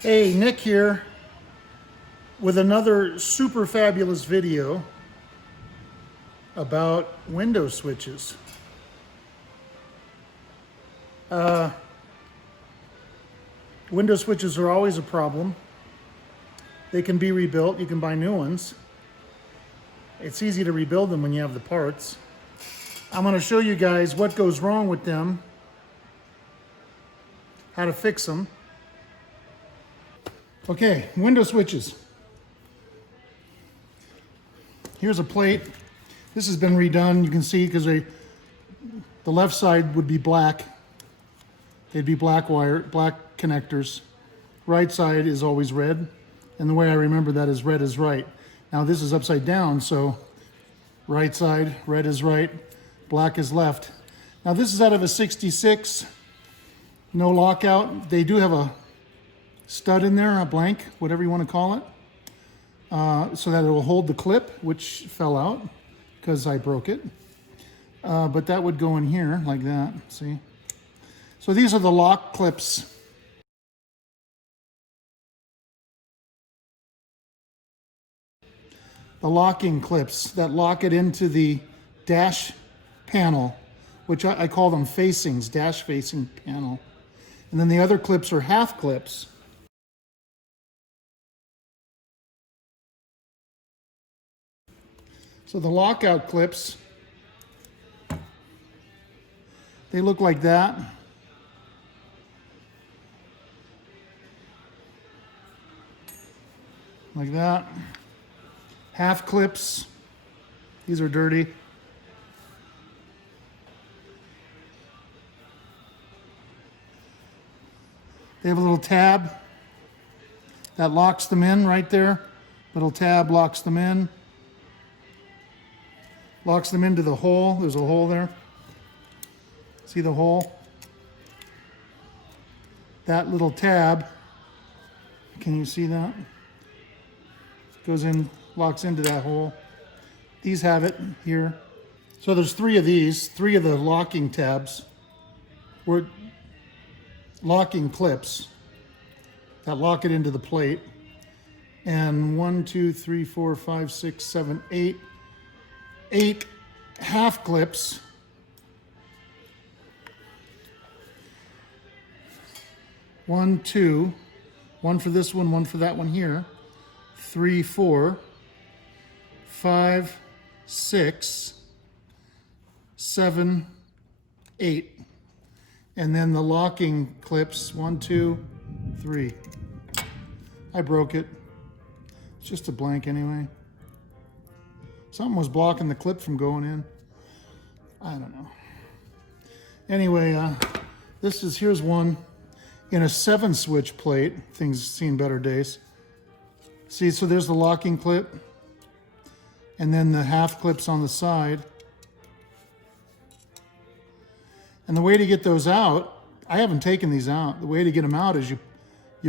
Hey, Nick here with another super fabulous video about window switches. Window switches are always a problem. They can be rebuilt. You can buy new ones. It's easy to rebuild them when you have the parts. I'm going to show you guys what goes wrong with them, how to fix them. Okay, window switches. Here's a plate. This has been redone. You can see because the left side would be black. They'd be black wire, black connectors. Right side is always red. And the way I remember that is red is right. Now this is upside down, so right side, red is right, black is left. Now this is out of a 66, no lockout. They do have a stud in there, a blank, whatever you want to call it, so that it will hold the clip, which fell out because I broke it. But that would go in here like that, see? So these are the lock clips. The locking clips that lock it into the dash panel, which I call them facings, dash facing panel. And then the other clips are half clips. So the lockout clips, they look like that. Like that. Half clips, these are dirty. They have a little tab that locks them in right there. Little tab locks them in. Locks them into the hole. There's a hole there. See the hole? That little tab, can you see that? Goes in, locks into that hole. These have it here. So there's three of these, three of the locking tabs. We're locking clips that lock it into the plate. And 1, 2, 3, 4, 5, 6, 7, 8. 8 half clips. One, two, one for this one for that one here. 3, 4, 5, 6, 7, 8. And then the locking clips, 1, 2, 3. I broke it. It's just a blank anyway. Something was blocking the clip from going in. I don't know. Anyway, here's one in a 7-switch plate. Things seen better days. See, so there's the locking clip. And then the half clips on the side. And the way to get those out, I haven't taken these out. The way to get them out is you're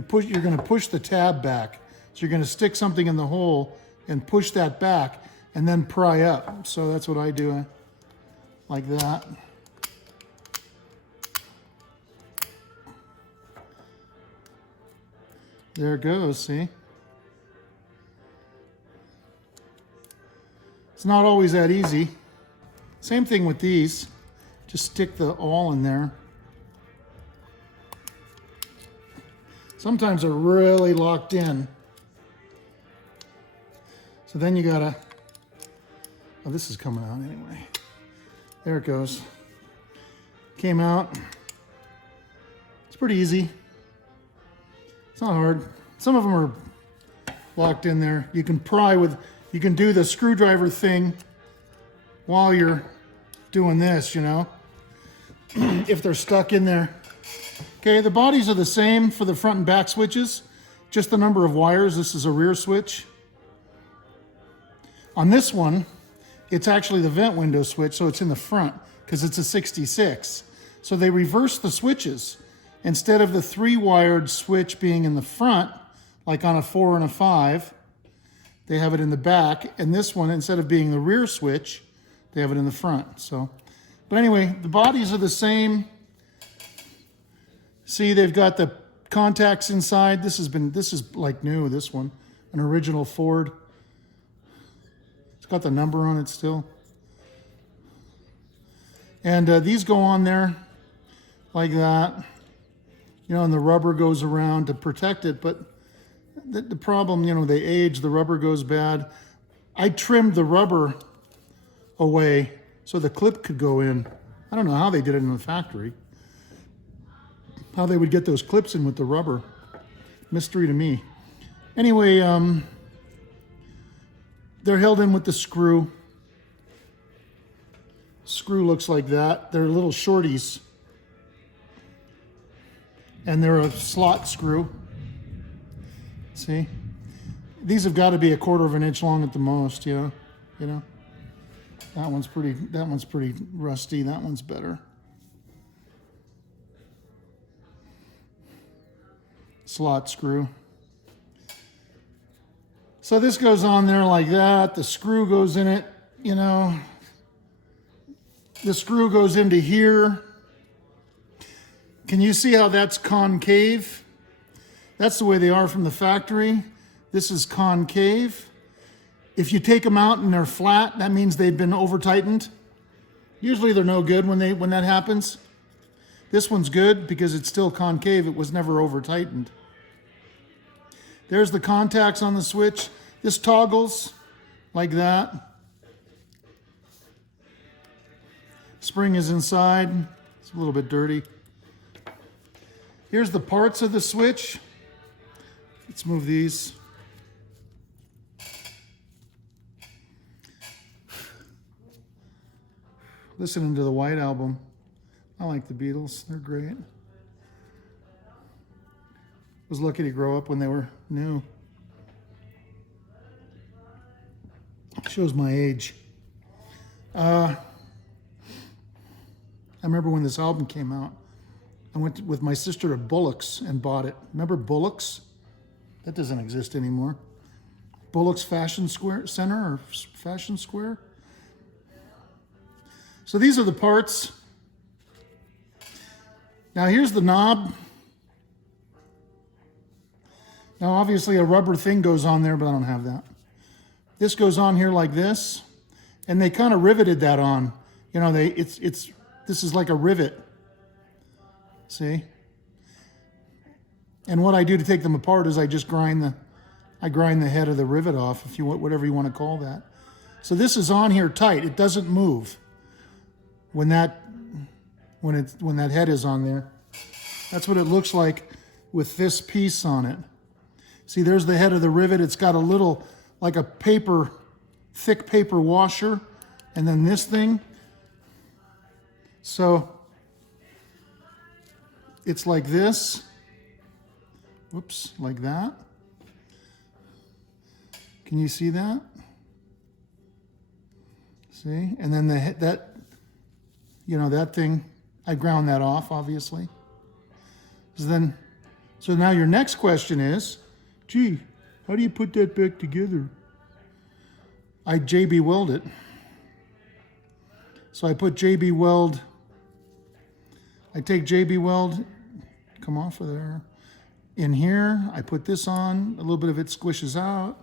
going to push the tab back. So you're going to stick something in the hole and push that back and then pry up. So that's what I do, like that. There it goes, see? It's not always that easy. Same thing with these. Just stick the awl in there. Sometimes they're really locked in. So then you gotta, oh, this is coming out anyway. There it goes. Came out. It's pretty easy. It's not hard. Some of them are locked in there. You can pry with, you can do the screwdriver thing while you're doing this, you know, if they're stuck in there. Okay, the bodies are the same for the front and back switches, just the number of wires. This is a rear switch. On this one, it's actually the vent window switch, so it's in the front because it's a 66. So they reverse the switches. Instead of the 3-wired switch being in the front, like on a 4 and a 5, they have it in the back. And this one, instead of being the rear switch, they have it in the front. So, but anyway, the bodies are the same. See, they've got the contacts inside. This is like new, this one. An original Ford. It's got the number on it still. And these go on there like that. You know, and the rubber goes around to protect it, but the problem, you know, they age, the rubber goes bad. I trimmed the rubber away so the clip could go in. I don't know how they did it in the factory. How they would get those clips in with the rubber. Mystery to me. Anyway, they're held in with the screw. Screw looks like that. They're little shorties. And they're a slot screw. See? These have got to be 1/4 of an inch long at the most, you know. That one's pretty rusty. That one's better. Slot screw. So this goes on there like that. The screw goes in it, you know. The screw goes into here. Can you see how that's concave? That's the way they are from the factory. This is concave. If you take them out and they're flat, that means they've been over tightened. Usually they're no good when that happens. This one's good because it's still concave. It was never over tightened. There's the contacts on the switch. This toggles like that. Spring is inside. It's a little bit dirty. Here's the parts of the switch. Let's move these. Listening to the White Album. I like the Beatles. They're great. Was lucky to grow up when they were new. Shows my age. I remember when this album came out, I went with my sister to Bullock's and bought it. Remember Bullock's? That doesn't exist anymore. Bullock's Fashion Square Center or Fashion Square. So these are the parts. Now here's the knob. Now obviously a rubber thing goes on there, but I don't have that. This goes on here like this, and they kind of riveted that on. You know, this is like a rivet. See? And what I do to take them apart is I just grind the head of the rivet off, if you want, whatever you want to call that. So this is on here tight. It doesn't move when that head is on there. That's what it looks like with this piece on it. See, there's the head of the rivet. It's got a little, like a thick paper washer, and then this thing. So it's like this. Whoops, like that. Can you see that? See? And then that thing, I ground that off, obviously. So now your next question is, gee, how do you put that back together? I JB Weld it. So I put JB Weld, I take JB Weld, come off of there. In here, I put this on, a little bit of it squishes out.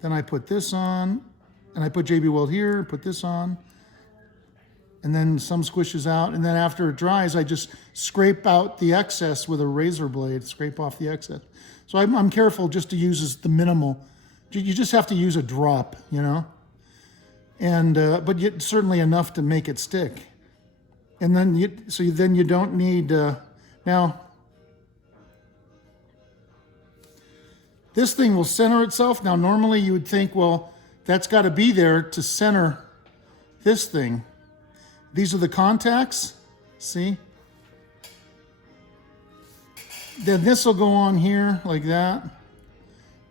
Then I put this on, and I put JB Weld here, put this on, and then some squishes out. And then after it dries, I just scrape out the excess with a razor blade, scrape off the excess. So I'm careful just to use the minimal. You just have to use a drop, you know? And but certainly enough to make it stick. And then you don't need, now, this thing will center itself. Now, normally you would think, well, that's got to be there to center this thing. These are the contacts, see? Then this will go on here like that.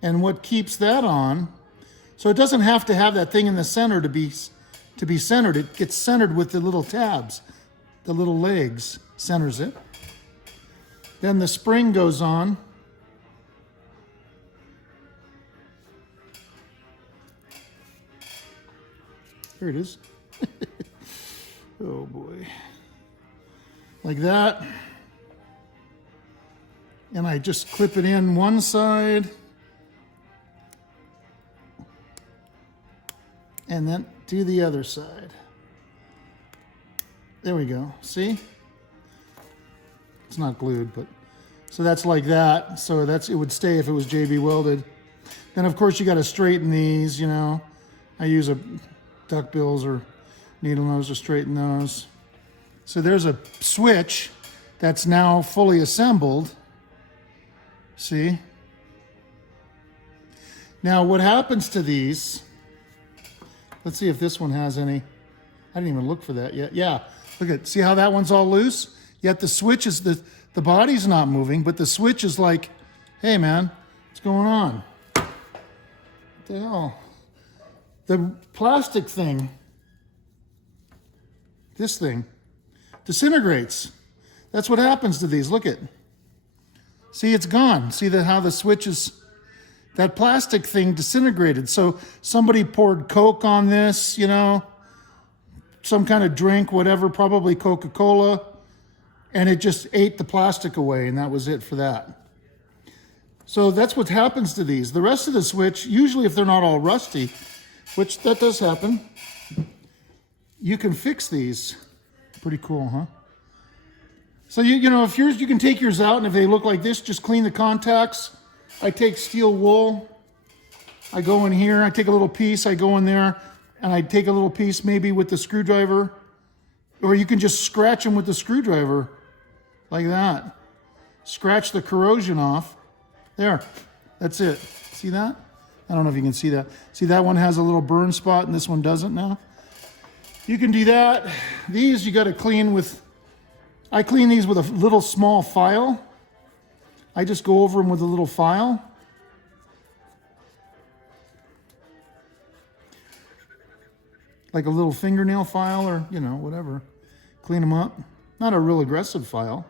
And what keeps that on, so it doesn't have to have that thing in the center to be centered. It gets centered with the little tabs, the little legs, centers it. Then the spring goes on. There it is. Oh boy. Like that. and I just clip it in one side and then do the other side. There we go. See? It's not glued, but so that's like that. So it would stay if it was JB welded. Then of course you got to straighten these, you know. I use a duckbills or needle nose to straighten those. So there's a switch that's now fully assembled. See? Now what happens to these, let's see if this one has any. I didn't even look for that yet. Yeah, look at, see how that one's all loose? Yet the switch is, the body's not moving, but the switch is like, hey man, what's going on? What the hell? The plastic thing, this thing, disintegrates. That's what happens to these. Look at. See, it's gone. See how the switch is, that plastic thing disintegrated. So somebody poured Coke on this, you know, some kind of drink, whatever, probably Coca-Cola, and it just ate the plastic away, and that was it for that. So that's what happens to these. The rest of the switch, usually if they're not all rusty, which that does happen, you can fix these. Pretty cool, huh? So you know, if yours, you can take yours out, and if they look like this, just clean the contacts. I take steel wool, I go in here, I take a little piece, I go in there, and I take a little piece maybe with the screwdriver, or you can just scratch them with the screwdriver, like that. Scratch the corrosion off. There, that's it. See that? I don't know if you can see that. See, that one has a little burn spot and this one doesn't now. You can do that. These you got to clean with, I clean these with a little small file. I just go over them with a little file. Like a little fingernail file or, you know, whatever. Clean them up. Not a real aggressive file.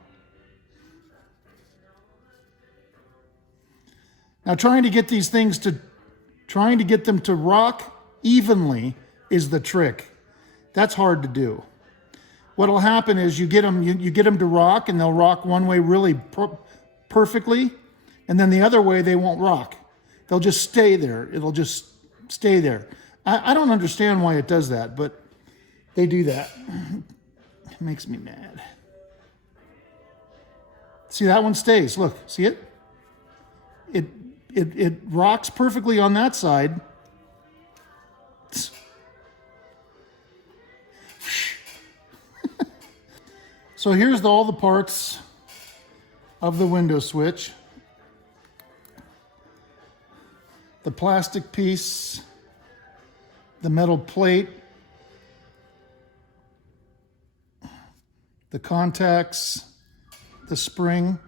Now trying to get these things to, trying to get them to rock evenly is the trick. That's hard to do. What'll happen is you get them, you get them to rock, and they'll rock one way really perfectly, and then the other way they won't rock. They'll just stay there. It'll just stay there. I don't understand why it does that, but they do that. It makes me mad. See, that one stays. Look, see it? It rocks perfectly on that side. So here's all the parts of the window switch. The plastic piece, the metal plate, the contacts, the spring.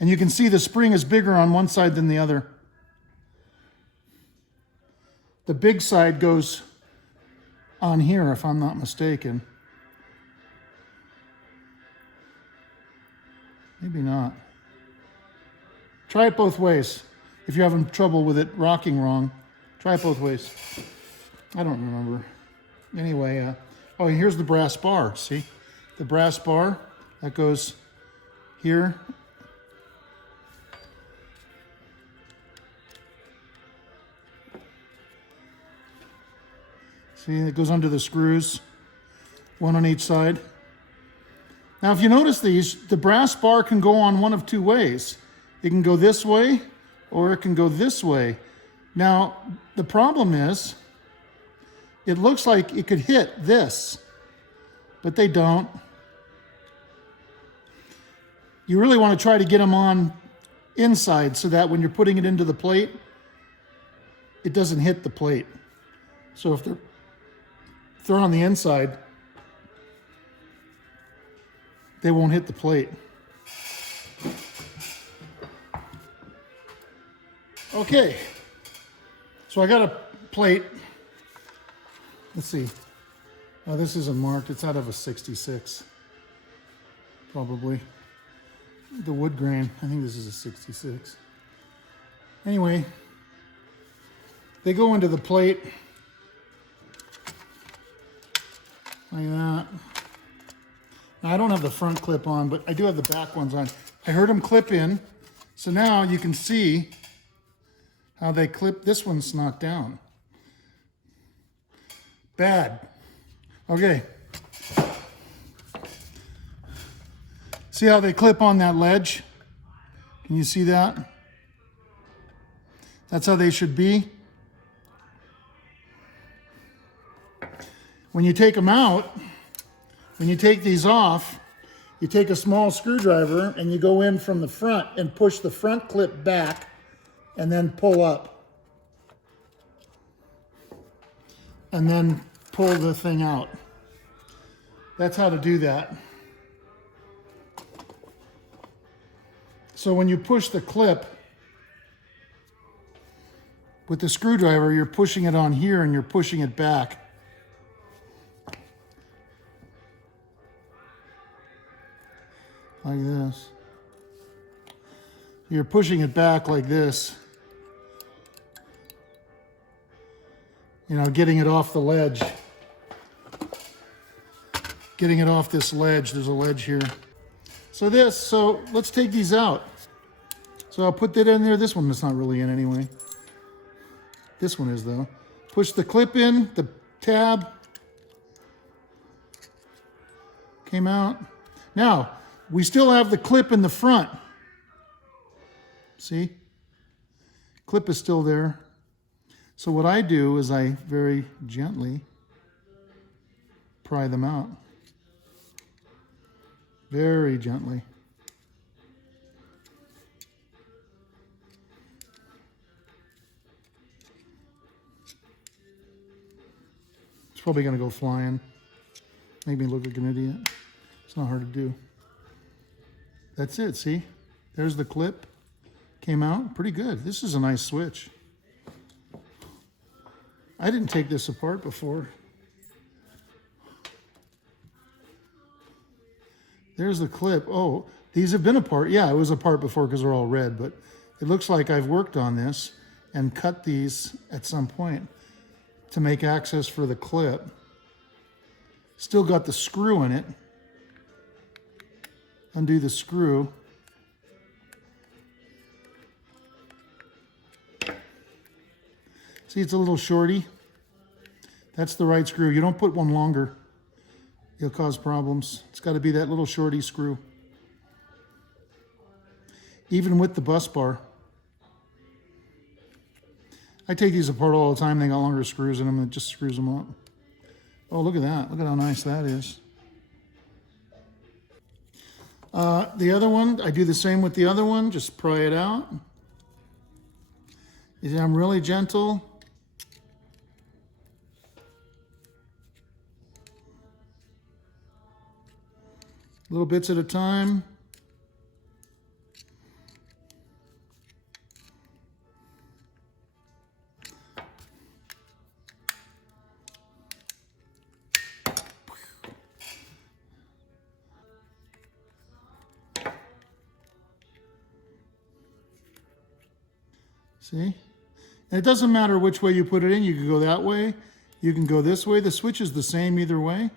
And you can see the spring is bigger on one side than the other. The big side goes on here, if I'm not mistaken. Maybe not. Try it both ways. If you're having trouble with it rocking wrong, try it both ways. I don't remember. Anyway, oh, here's the brass bar. See? The brass bar that goes here. See, it goes under the screws, one on each side. Now, if you notice these, the brass bar can go on one of two ways. It can go this way, or it can go this way. Now, the problem is, it looks like it could hit this, but they don't. You really want to try to get them on inside so that when you're putting it into the plate, it doesn't hit the plate. So if they're on the inside, they won't hit the plate. Okay, so I got a plate. Let's see. Oh, this isn't marked. It's out of a 66, probably. The wood grain, I think this is a 66. Anyway, they go into the plate like that. Now, I don't have the front clip on, but I do have the back ones on. I heard them clip in. So now you can see how they clip. This one's knocked down. Bad. Okay. See how they clip on that ledge? Can you see that? That's how they should be. When you take them out, when you take these off, you take a small screwdriver and you go in from the front and push the front clip back and then pull up. And then pull the thing out. That's how to do that. So when you push the clip with the screwdriver, you're pushing it on here and you're pushing it back. Like this. You're pushing it back like this. You know, getting it off the ledge. Getting it off this ledge. There's a ledge here. So let's take these out. So I'll put that in there. This one is not really in anyway. This one is though. Push the clip in, the tab. Came out. Now, we still have the clip in the front. See? Clip is still there. So what I do is I very gently pry them out. Very gently. It's probably going to go flying. Make me look like an idiot. It's not hard to do. That's it, see? There's the clip. Came out pretty good. This is a nice switch. I didn't take this apart before. There's the clip. Oh, these have been apart. Yeah, it was apart before because they're all red, but it looks like I've worked on this and cut these at some point to make access for the clip. Still got the screw in it. Undo the screw. See, it's a little shorty. That's the right screw. You don't put one longer. It'll cause problems. It's got to be that little shorty screw. Even with the bus bar. I take these apart all the time. They got longer screws in them and it just screws them up. Oh, look at that. Look at how nice that is. The other one, I do the same with the other one. Just pry it out. I'm really gentle. Little bits at a time. See? And it doesn't matter which way you put it in. You can go that way. You can go this way. The switch is the same either way.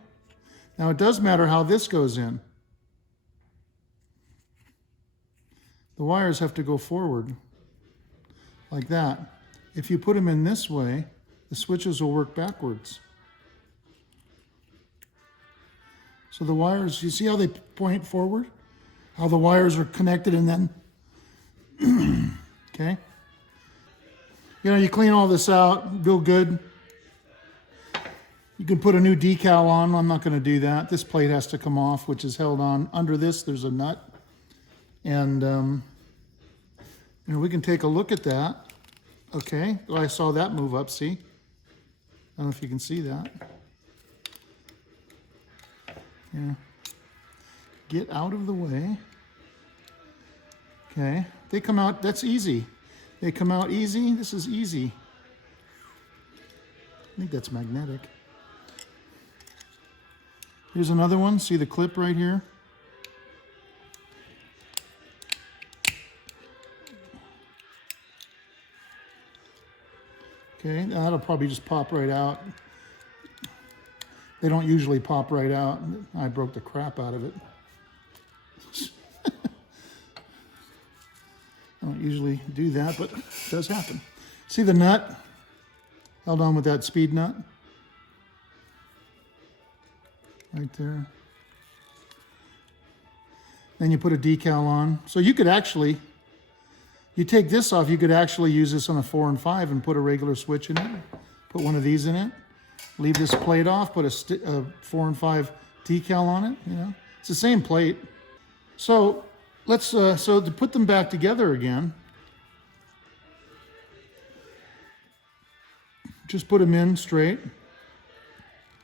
Now it does matter how this goes in. The wires have to go forward like that. If you put them in this way, the switches will work backwards. So the wires, you see how they point forward? How the wires are connected and then, okay? You know, you clean all this out, feel good. You can put a new decal on. I'm not going to do that. This plate has to come off, which is held on. Under this, there's a nut. And, you know, we can take a look at that. Okay, well, I saw that move up, see? I don't know if you can see that. Yeah. Get out of the way. Okay, they come out, that's easy. They come out easy, this is easy. I think that's magnetic. Here's another one, see the clip right here? Okay, that'll probably just pop right out. They don't usually pop right out. I broke the crap out of it. don't usually do that, but it does happen. See the nut? Held on with that speed nut. Right there. Then you put a decal on. So you could actually, you take this off, you could actually use this on a 4 and 5 and put a regular switch in it. Put one of these in it. Leave this plate off, put a 4 and 5 decal on it, you know. It's the same plate. So let's, so to put them back together again, just put them in straight,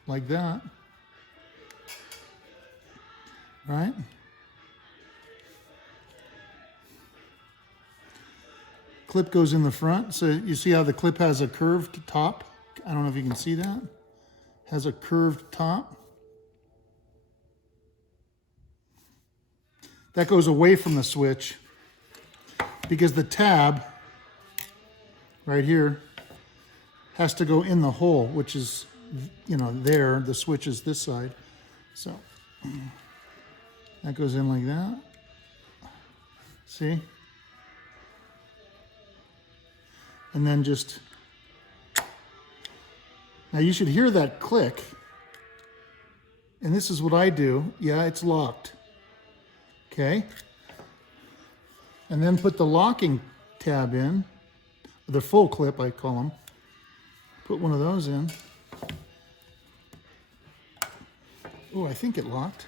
like that, right? Clip goes in the front, so you see how the clip has a curved top? I don't know if you can see that. Has a curved top. That goes away from the switch because the tab right here has to go in the hole, which is, you know, there. The switch is this side. So that goes in like that. See? And then just, now you should hear that click. And this is what I do. Yeah, it's locked. Okay. And then put the locking tab in, the full clip I call them. Put one of those in. Oh, I think it locked.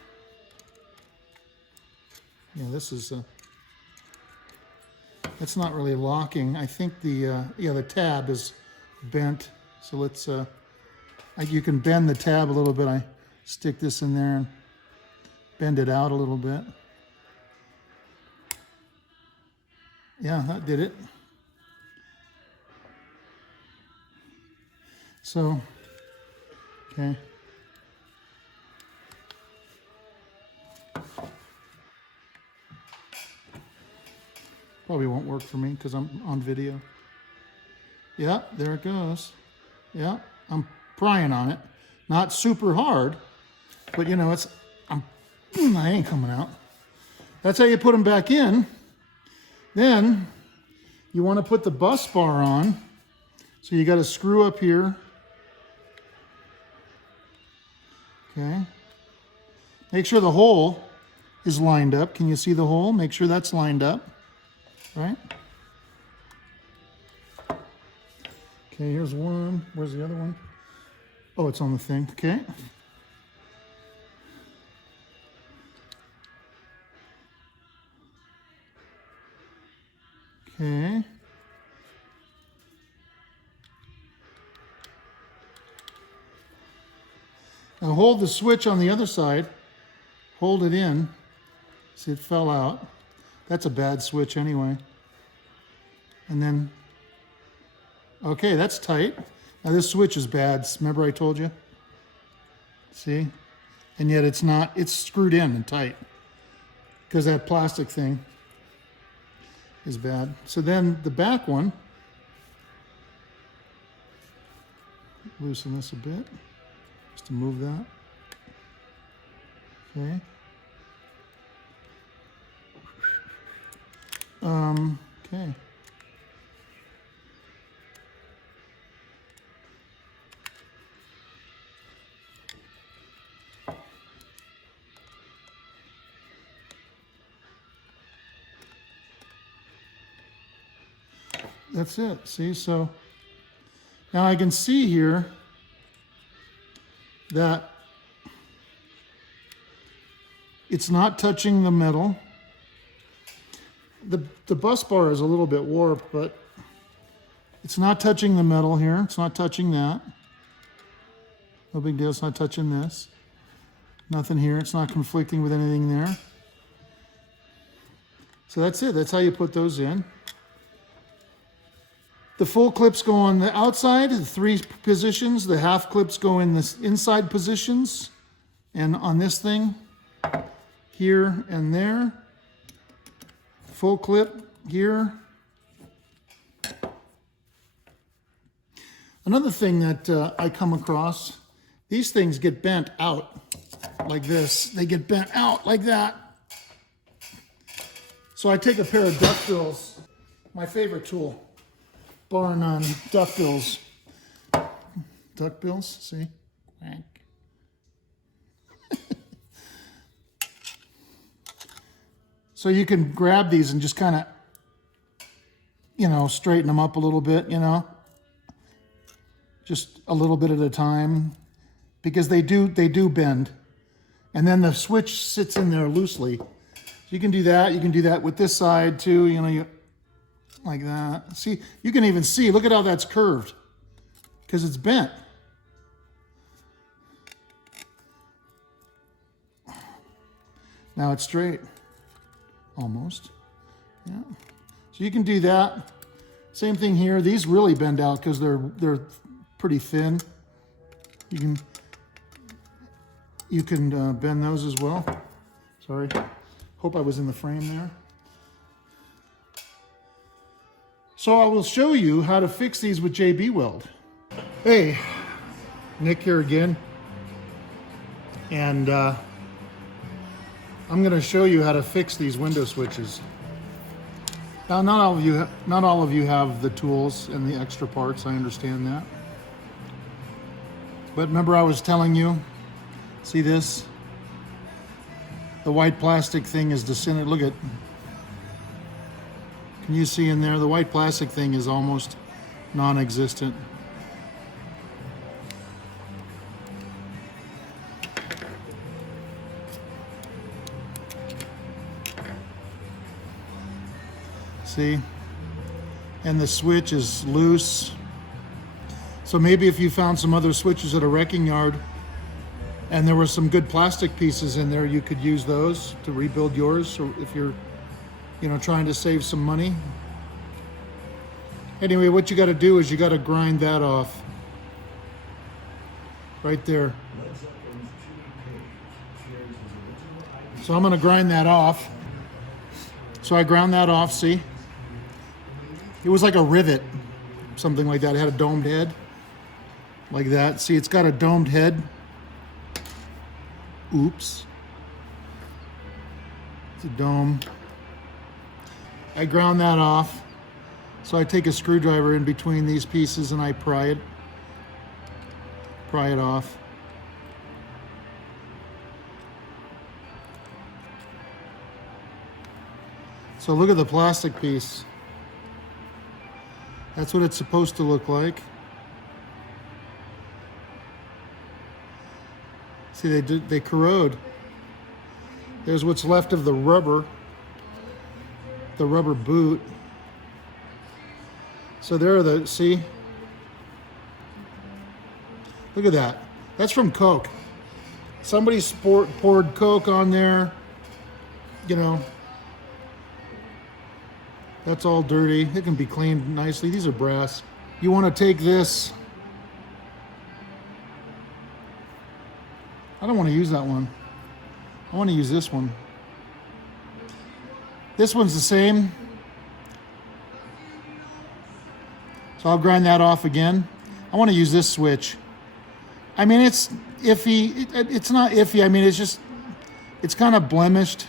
Yeah, this is, that's not really locking. I think the, yeah, the tab is bent. So let's, you can bend the tab a little bit. I stick this in there and bend it out a little bit. Yeah, that did it. So, okay. Probably won't work for me because I'm on video. Yeah, there it goes. Yeah, I'm prying on it. Not super hard, but you know, it's, I ain't coming out. That's how you put them back in. Then you want to put the bus bar on. So you got to screw up here. Okay. Make sure the hole is lined up. Can you see the hole? Make sure that's lined up. Right? Okay, here's one. Where's the other one? Oh, it's on the thing. Okay. Okay. Now hold the switch on the other side. Hold it in. See, it fell out. That's a bad switch anyway. And then, okay, that's tight. Now this switch is bad. Remember I told you? See? And yet it's not, it's screwed in and tight because that plastic thing is bad. So then the back one, loosen this a bit just to move that. Okay. Okay. That's it. See, so now I can see here that it's not touching the metal. The bus bar is a little bit warped, but it's not touching the metal here. It's not touching that. No big deal. It's not touching this. Nothing here. It's not conflicting with anything there. So that's it. That's how you put those in. The full clips go on the outside, the 3 positions. The half clips go in the inside positions. And on this thing, here and there. Full clip here. Another thing that I come across, these things get bent out like this. They get bent out like that. So I take a pair of duck drills My favorite tool, bar none, duckbills. Duckbills, see? Quack. So you can grab these and just kind of, you know, straighten them up a little bit, you know, just a little bit at a time, because they do bend. And then the switch sits in there loosely. You can do that. You can do that with this side too, you know, like that. See, you can even see, look at how that's curved, because it's bent. Now it's straight, almost, yeah. So you can do that. Same thing here. These really bend out because they're pretty thin. You can bend those as well. Sorry, hope I was in the frame there. So I will show you how to fix these with JB Weld. Hey, Nick here again, and I'm going to show you how to fix these window switches. Now, not all of you have the tools and the extra parts. I understand that. But remember, I was telling you. See this? The white plastic thing is disintegrated. Look at. Can you see in there? The white plastic thing is almost non-existent. See? And the switch is loose. So maybe if you found some other switches at a wrecking yard and there were some good plastic pieces in there, you could use those to rebuild yours, or if you're, you know, trying to save some money. Anyway, what you got to do is you got to grind that off. Right there. So I'm going to grind that off. So I ground that off, see? It was like a rivet, something like that. It had a domed head, like that. See, it's got a domed head. Oops. It's a dome. I ground that off. So I take a screwdriver in between these pieces and I pry it off. So look at the plastic piece. That's what it's supposed to look like. See, they corrode. There's what's left of the rubber boot. So there are the, see? Look at that. That's from Coke. Somebody poured Coke on there, you know. That's all dirty. It can be cleaned nicely. These are brass. You want to take this. I don't want to use that one. I want to use this one. This one's the same. So I'll grind that off again. I want to use this switch. I mean, it's iffy. It's not iffy. I mean, it's kind of blemished.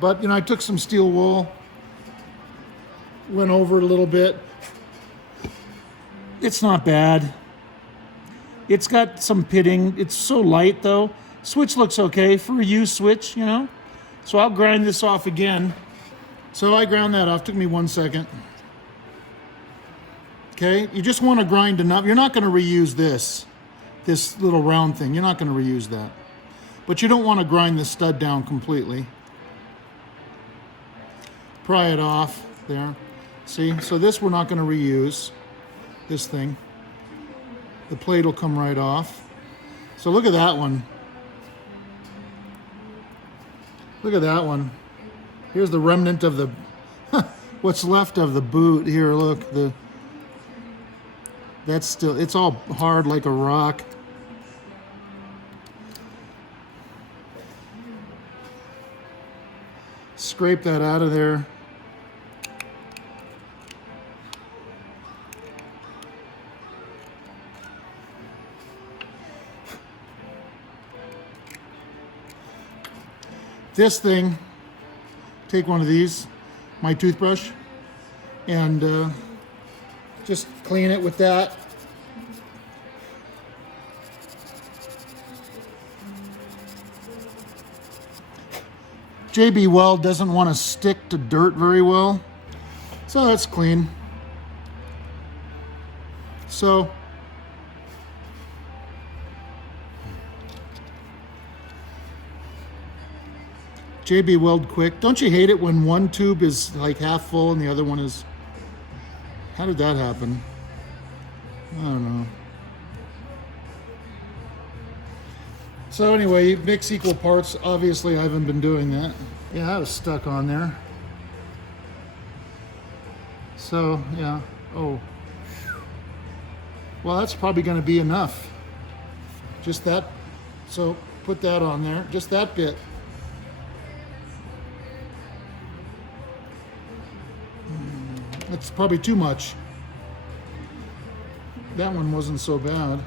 But, you know, I took some steel wool, went over it a little bit. It's not bad. It's got some pitting. It's so light though. Switch looks okay for a used switch, you know. So I'll grind this off again. So I ground that off. Took me 1 second. Okay, you just want to grind enough. You're not going to reuse this little round thing. You're not going to reuse that. But you don't want to grind the stud down completely. Pry it off there. See, so this we're not going to reuse, this thing. The plate will come right off. So look at that one. Look at that one. Here's the remnant of the, what's left of the boot. Here, look, that's still, it's all hard like a rock. Scrape that out of there. This thing, take one of these, my toothbrush, and just clean it with that. JB Weld doesn't want to stick to dirt very well, so that's clean. So JB Weld quick. Don't you hate it when one tube is like half full and the other one is... How did that happen? I don't know. So anyway, you mix equal parts. Obviously, I haven't been doing that. Yeah, that was stuck on there. So, yeah. Oh. Well, that's probably going to be enough. Just that. So, put that on there. Just that bit. That's probably too much. That one wasn't so bad.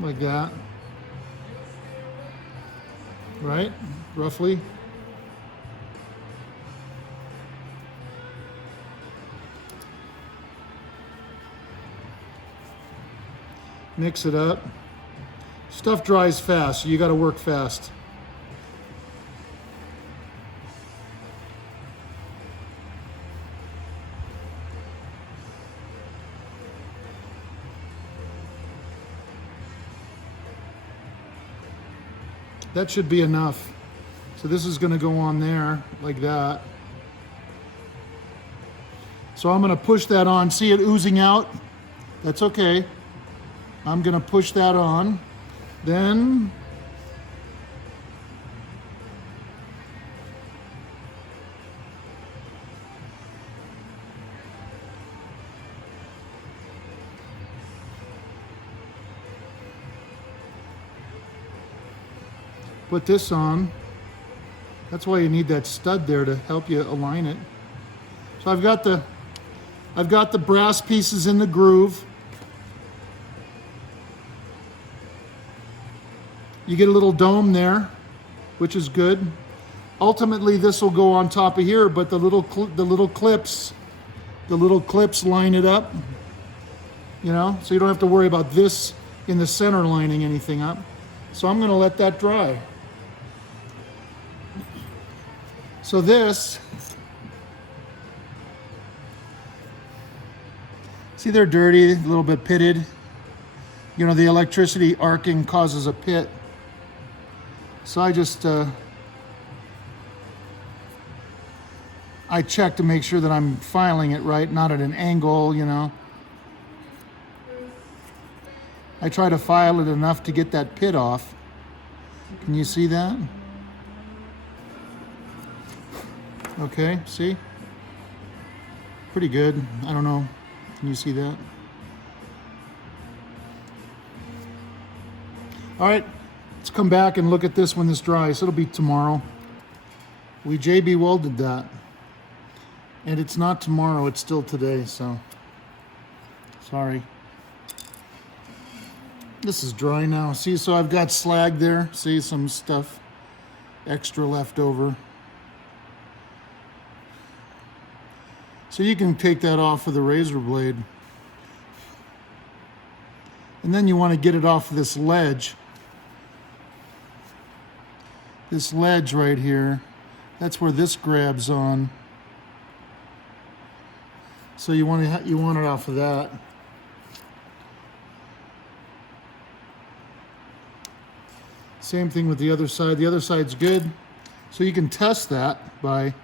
Like that. Right? Roughly. Mix it up. Stuff dries fast, so you got to work fast. That should be enough. So this is going to go on there like that. So I'm going to push that on. See it oozing out? That's okay. I'm going to push that on. Then put this on. That's why you need that stud there to help you align it. So I've got the brass pieces in the groove. You get a little dome there, which is good. Ultimately, this will go on top of here, but the little clips line it up. You know, so you don't have to worry about this in the center lining anything up. So I'm going to let that dry. So this, see they're dirty, a little bit pitted. You know, the electricity arcing causes a pit. So I just, I check to make sure that I'm filing it right, not at an angle, you know. I try to file it enough to get that pit off. Can you see that? Okay, see? Pretty good. I don't know. Can you see that? All right, let's come back and look at this when this dries. It'll be tomorrow. We JB welded that. And it's not tomorrow, it's still today, so sorry. This is dry now. See, so I've got slag there. See, some stuff extra left over. So you can take that off with a razor blade. And then you want to get it off this ledge. This ledge right here. That's where this grabs on. So you want it off of that. Same thing with the other side. The other side's good. So you can test that by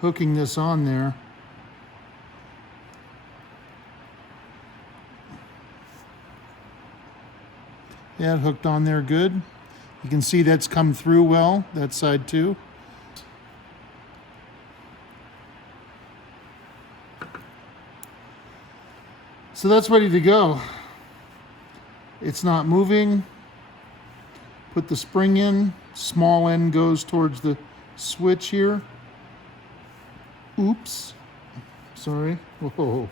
hooking this on there. Yeah, it hooked on there good. You can see that's come through well, that side too. So that's ready to go. It's not moving. Put the spring in. Small end goes towards the switch here. Oops. Sorry. Whoa.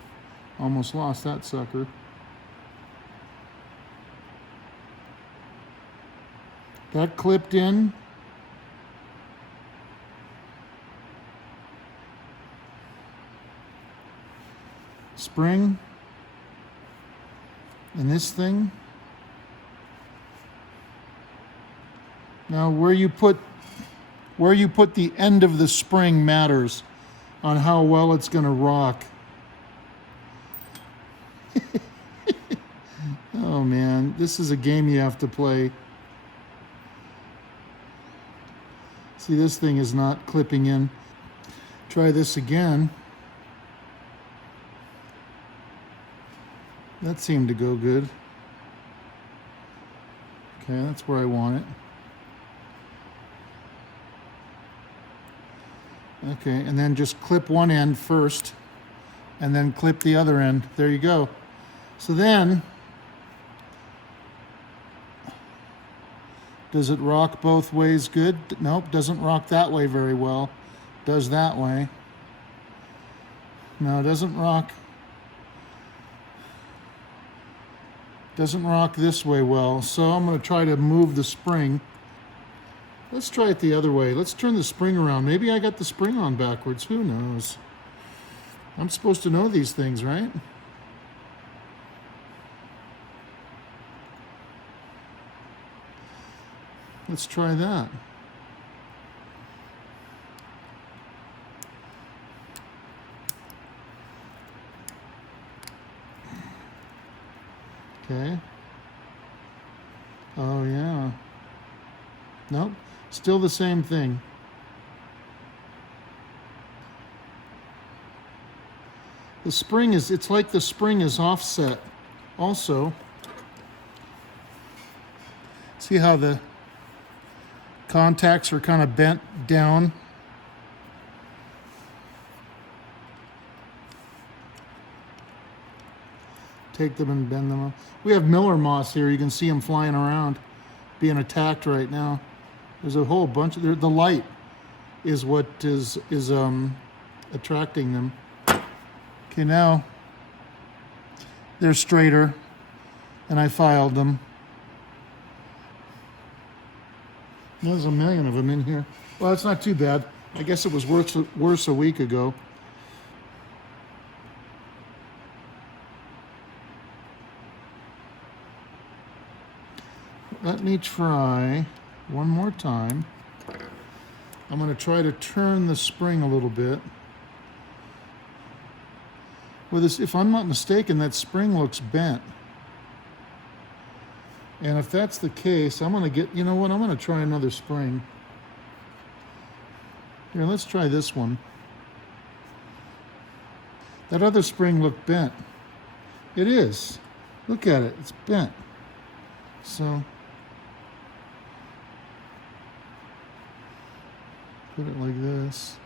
Almost lost that sucker. That clipped in. spring in this thing. Now where you put the end of the spring matters on how well it's going to rock. Oh man, this is a game you have to play. See, this thing is not clipping in. Try this again. That seemed to go good. Okay, that's where I want it. Okay, and then just clip one end first, and then clip the other end. There you go. So then, does it rock both ways good? Nope, doesn't rock that way very well. Does that way. No, it doesn't rock. Doesn't rock this way well. So I'm going to try to move the spring. Let's try it the other way. Let's turn the spring around. Maybe I got the spring on backwards. Who knows? I'm supposed to know these things, right? Let's try that. Okay. Oh yeah. Nope. Still the same thing. The spring is, it's like the spring is offset. Also, see how the contacts are kind of bent down? Take them and bend them up. We have Miller moths here. You can see them flying around, being attacked right now. There's a whole bunch of, the light is what is attracting them. Okay, now they're straighter, and I filed them. There's a million of them in here. Well, it's not too bad. I guess it was worse a week ago. Let me try one more time. I'm going to try to turn the spring a little bit. Well, this, if I'm not mistaken, that spring looks bent. And if that's the case, I'm going to get, you know what, I'm going to try another spring. Here, let's try this one. That other spring looked bent. It is. Look at it, it's bent. So, put it like this.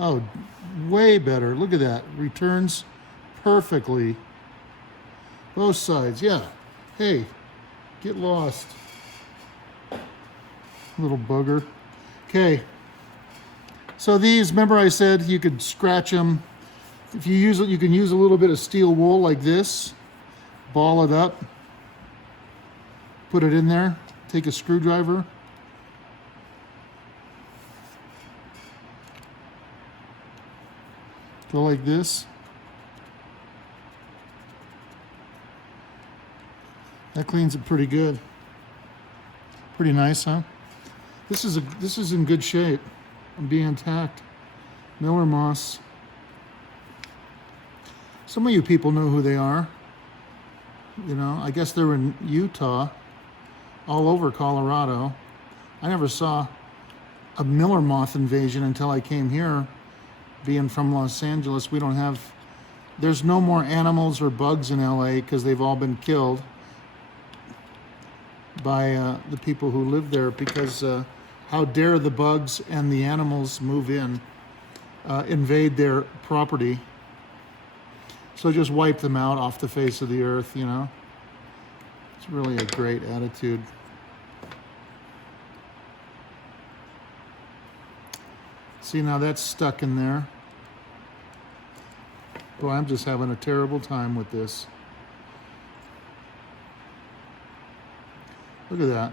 Oh, way better. Look at that. Returns perfectly. Both sides, yeah. Hey, get lost. Little bugger. Okay. So these, remember I said you could scratch them. If you use it, you can use a little bit of steel wool like this. Ball it up. Put it in there. Take a screwdriver. Go like this. That cleans it pretty good. Pretty nice, huh? This is in good shape. I'm being intact. Miller moss. Some of you people know who they are. You know, I guess they're in Utah, all over Colorado. I never saw a Miller moth invasion until I came here. Being from Los Angeles, we don't have, there's no more animals or bugs in LA because they've all been killed by the people who live there, because how dare the bugs and the animals move in, invade their property. So just wipe them out off the face of the earth, you know. It's really a great attitude. See, now that's stuck in there. Boy, I'm just having a terrible time with this. Look at that.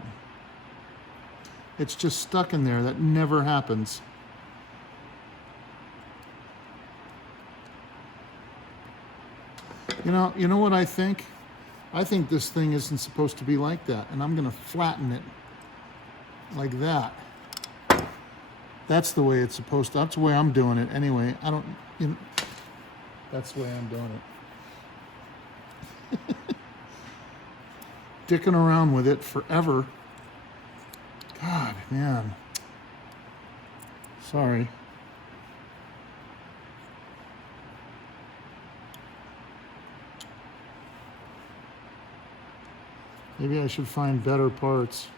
It's just stuck in there. That never happens. You know what I think? I think this thing isn't supposed to be like that, and I'm going to flatten it like that. That's the way it's supposed to. That's the way I'm doing it anyway. I don't, that's the way I'm doing it. Dicking around with it forever. God, man. Sorry. Maybe I should find better parts.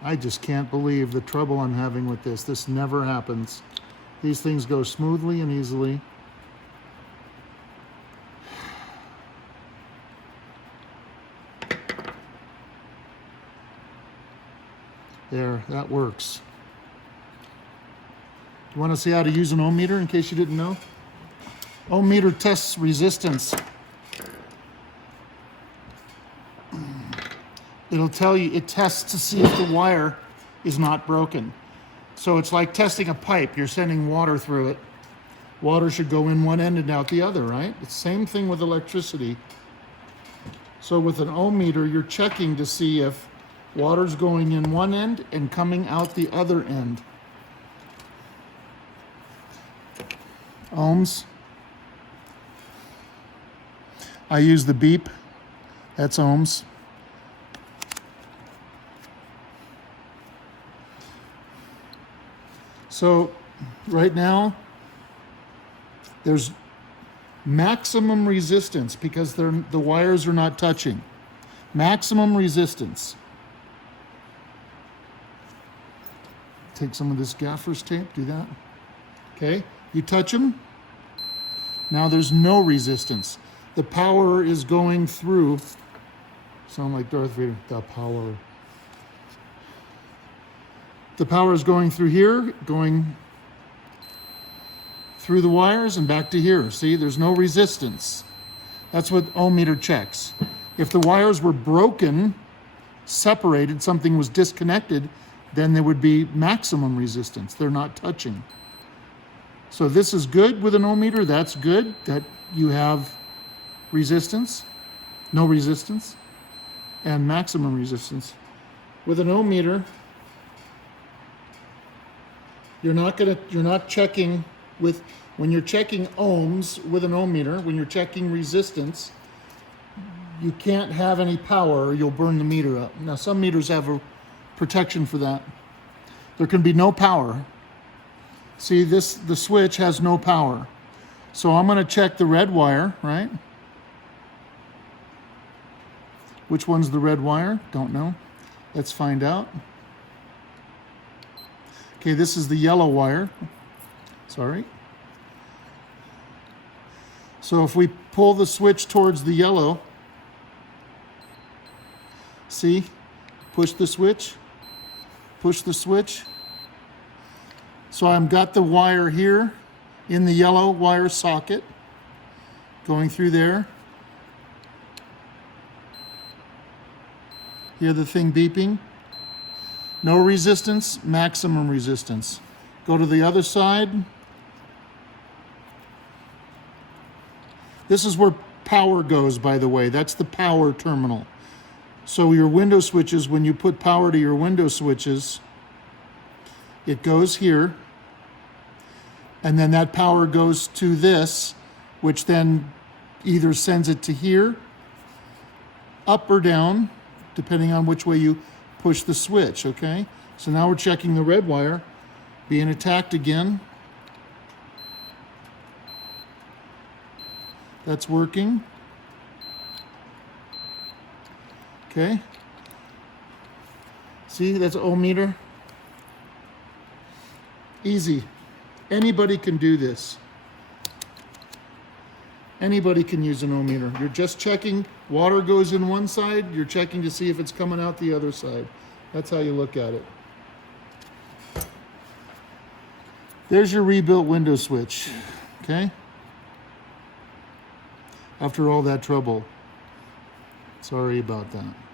I just can't believe the trouble I'm having with this. This never happens. These things go smoothly and easily. There, that works. You want to see how to use an ohmmeter in case you didn't know? Ohmmeter tests resistance. It'll tell you, it tests to see if the wire is not broken. So it's like testing a pipe. You're sending water through it. Water should go in one end and out the other, right? It's the same thing with electricity. So with an ohmmeter, you're checking to see if water's going in one end and coming out the other end. Ohms. I use the beep. That's ohms. So right now, there's maximum resistance because the wires are not touching. Maximum resistance. Take some of this gaffer's tape, do that. Okay, you touch them. Now there's no resistance. The power is going through. Sound like Darth Vader. The power. The power is going through here, going through the wires and back to here. See, there's no resistance. That's what ohmmeter checks. If the wires were broken, separated, something was disconnected, then there would be maximum resistance. They're not touching. So this is good with an ohmmeter. That's good that you have resistance, no resistance, and maximum resistance. With an ohmmeter, you're not checking with, when you're checking ohms with an ohmmeter, when you're checking resistance, you can't have any power or you'll burn the meter up. Now some meters have a protection for that. There can be no power. See, the switch has no power. So I'm going to check the red wire, right? Which one's the red wire? Don't know. Let's find out. Okay, this is the yellow wire. Sorry. So if we pull the switch towards the yellow, see, push the switch, push the switch. So I've got the wire here in the yellow wire socket going through there. Hear the thing beeping? No resistance, maximum resistance. Go to the other side. This is where power goes, by the way. That's the power terminal. So your window switches, when you put power to your window switches, it goes here. And then that power goes to this, which then either sends it to here, up or down, depending on which way you push the switch, okay? So now we're checking the red wire being attacked again. That's working. Okay. See, that's ohmmeter. Easy. Anybody can do this. Anybody can use an ohmmeter. You're just checking, water goes in one side, you're checking to see if it's coming out the other side. That's how you look at it. There's your rebuilt window switch, okay? after all that trouble. Sorry about that.